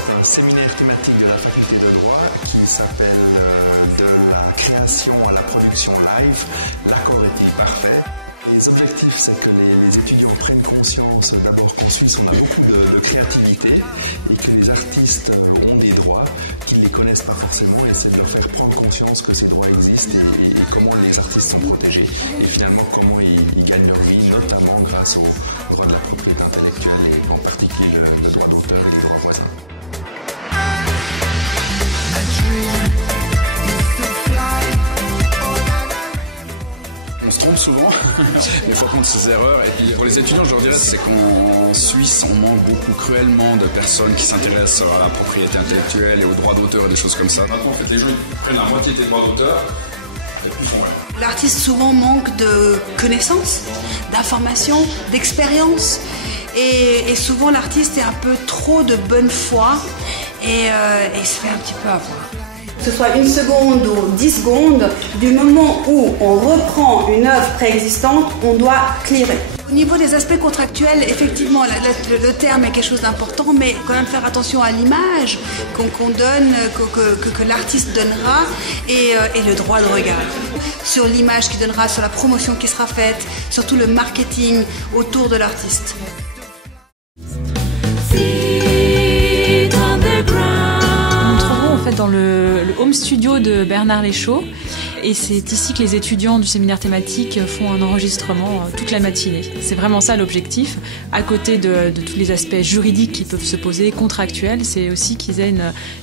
C'est un séminaire thématique de la faculté de droit qui s'appelle de la création à la production live, l'accord est-il parfait? Les objectifs, c'est que les étudiants prennent conscience d'abord qu'en Suisse, on a beaucoup de créativité et que les artistes ont des droits, qu'ils ne les connaissent pas forcément, et c'est de leur faire prendre conscience que ces droits existent et comment les artistes sont protégés et finalement comment ils gagnent leur vie, notamment grâce aux droits de la propriété intellectuelle et en particulier le droit d'auteur et les droits voisins. On se trompe souvent, mais il faut apprendre ses erreurs. Et puis pour les étudiants, je leur dirais, c'est qu'en Suisse, on manque beaucoup cruellement de personnes qui s'intéressent à la propriété intellectuelle et aux droits d'auteur et des choses comme ça. Maintenant, en fait, les gens ils prennent la moitié des droits d'auteur et puis ils font rien. L'artiste souvent manque de connaissances, d'informations, d'expérience. Et souvent, l'artiste est un peu trop de bonne foi et se fait un petit peu avoir. Que ce soit 1 seconde ou 10 secondes, du moment où on reprend une œuvre préexistante, on doit clearer. Au niveau des aspects contractuels, effectivement, le terme est quelque chose d'important, mais quand même faire attention à l'image qu'on donne, que l'artiste donnera et le droit de regard. Sur l'image qu'il donnera, sur la promotion qui sera faite, sur tout le marketing autour de l'artiste. Studio de Bernard Léchaud et c'est ici que les étudiants du séminaire thématique font un enregistrement toute la matinée. C'est vraiment ça l'objectif, à côté de tous les aspects juridiques qui peuvent se poser, contractuels, c'est aussi qu'ils aient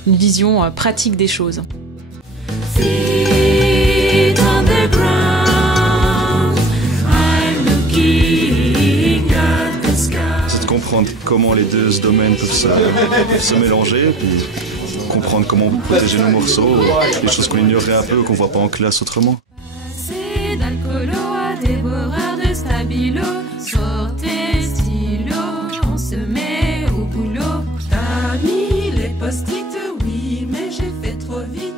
une vision pratique des choses. C'est de comprendre comment les deux domaines peuvent se mélanger, puis comprendre comment on peut protéger nos morceaux, des choses qu'on ignorait un peu, qu'on ne voit pas en classe autrement. D'alcoolo à dévoreur de stabilo, sortez stylo, on se met au boulot. T'as mis les post-it, oui, mais j'ai fait trop vite.